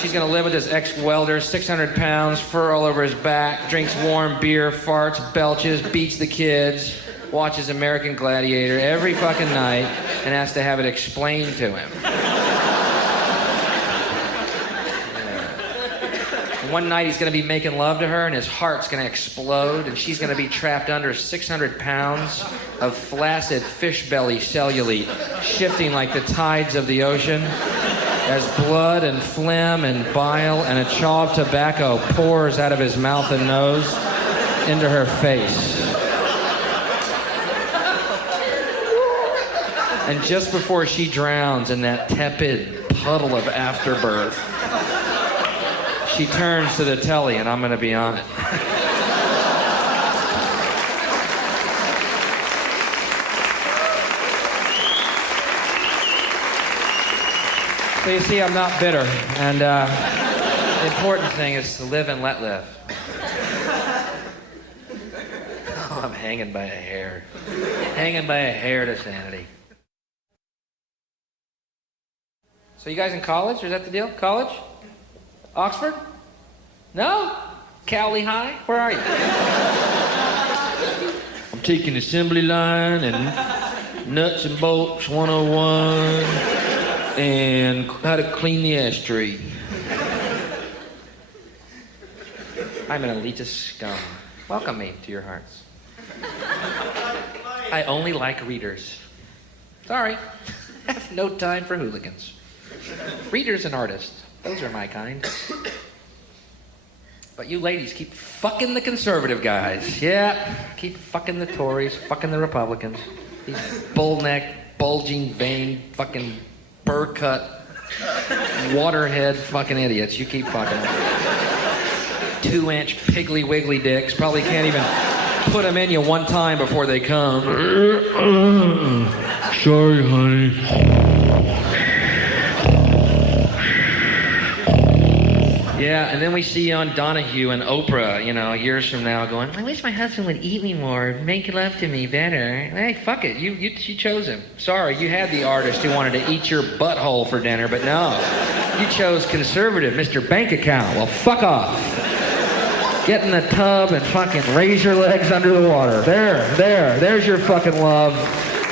She's going to live with this ex-welder, 600 pounds, fur all over his back, drinks warm beer, farts, belches, beats the kids, watches American Gladiator every fucking night, and has to have it explained to him. And one night he's going to be making love to her, and his heart's going to explode, and she's going to be trapped under 600 pounds of flaccid fish belly cellulite, shifting like the tides of the ocean, as blood and phlegm and bile and a chaw of tobacco pours out of his mouth and nose into her face. And just before she drowns in that tepid puddle of afterbirth, she turns to the telly, and I'm going to be on it. So you see, I'm not bitter, and the important thing is to live and let live. Oh, I'm hanging by a hair. Hanging by a hair to sanity. So you guys in college? Is that the deal? College? Oxford? No? Cowley High? Where are you? I'm taking assembly line and nuts and bolts 101 and how to clean the ashtray. I'm an elitist scum. Welcome me to your hearts. I only like readers. Sorry. I have no time for hooligans. Readers and artists. Those are my kind. But you ladies keep fucking the conservative guys. Yeah, keep fucking the Tories, fucking the Republicans. These bull-neck, bulging vein, fucking burr-cut, waterhead fucking idiots. You keep fucking them. 2-inch piggly wiggly dicks. Probably can't even put them in you one time before they come. Sorry, honey. Yeah, and then we see you on Donahue and Oprah, years from now going, I wish my husband would eat me more, make love to me better. hey, fuck it, you chose him. Sorry, you had the artist who wanted to eat your butthole for dinner, but no. You chose conservative, Mr. Bank Account. Well, fuck off. Get in the tub and fucking raise your legs under the water. There's your fucking love.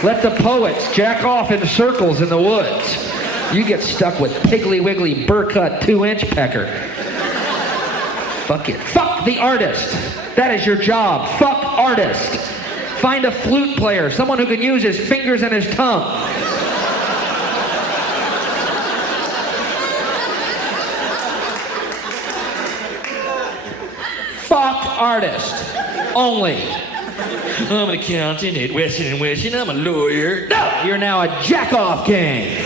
Let the poets jack off in circles in the woods. You get stuck with piggly wiggly burr-cut 2-inch pecker. Fuck it. Fuck the artist. That is your job. Fuck artist. Find a flute player, someone who can use his fingers and his tongue. Fuck artist. Only. I'm an accountant at Weston & Weston. I'm a lawyer. No! You're now a jack-off king.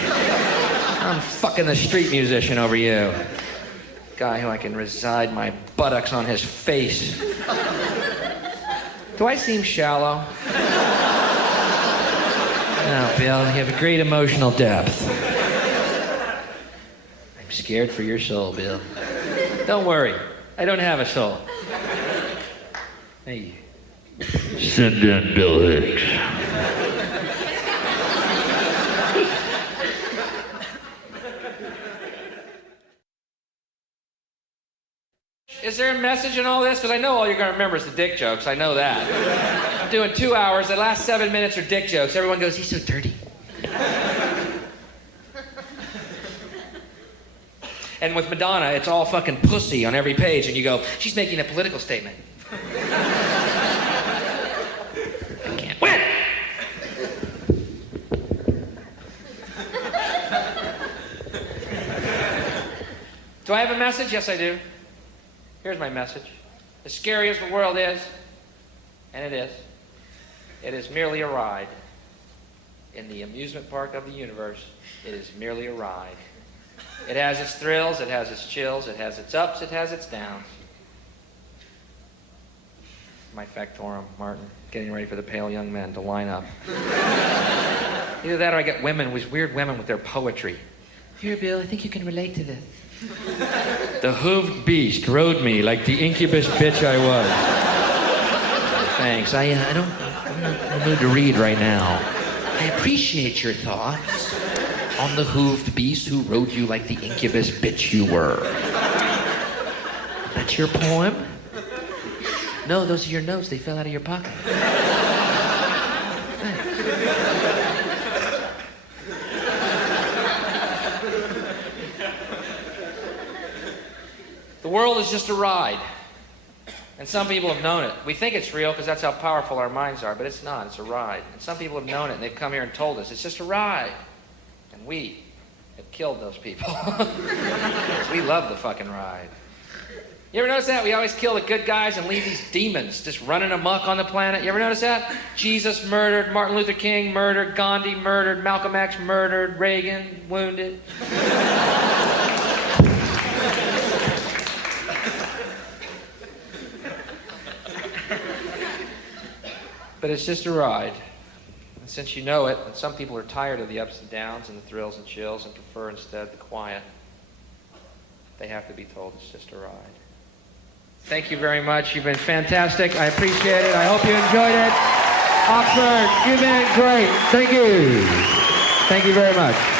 I'm fucking the street musician over you. Guy who I can reside my buttocks on his face. Do I seem shallow? No, Bill, you have a great emotional depth. I'm scared for your soul, Bill. Don't worry, I don't have a soul. Hey. Send in Bill Hicks. Is there a message in all this? Because I know all you're going to remember is the dick jokes. I know that. I'm doing 2 hours. The last 7 minutes are dick jokes. Everyone goes, he's so dirty. And with Madonna, it's all fucking pussy on every page. And you go, she's making a political statement. I can't win. Do I have a message? Yes, I do. Here's my message. As scary as the world is, and it is merely a ride. In the amusement park of the universe, it is merely a ride. It has its thrills, it has its chills, it has its ups, it has its downs. My factorum, Martin, getting ready for the pale young men to line up. Either that or I get weird women with their poetry. Here, Bill, I think you can relate to this. The hooved beast rode me like the incubus bitch I was. Thanks. I'm not in the mood to read right now. I appreciate your thoughts on the hooved beast who rode you like the incubus bitch you were. That's your poem? No, those are your notes. They fell out of your pocket. The world is just a ride. And some people have known it. We think it's real because that's how powerful our minds are, but it's not. It's a ride. And some people have known it and they've come here and told us it's just a ride. And we have killed those people. We love the fucking ride. You ever notice that? We always kill the good guys and leave these demons just running amok on the planet. You ever notice that? Jesus murdered, Martin Luther King murdered, Gandhi murdered, Malcolm X murdered, Reagan wounded. But it's just a ride. And since you know it, and some people are tired of the ups and downs and the thrills and chills and prefer instead the quiet, they have to be told it's just a ride. Thank you very much. You've been fantastic. I appreciate it. I hope you enjoyed it. Oxford, you've been great. Thank you. Thank you very much.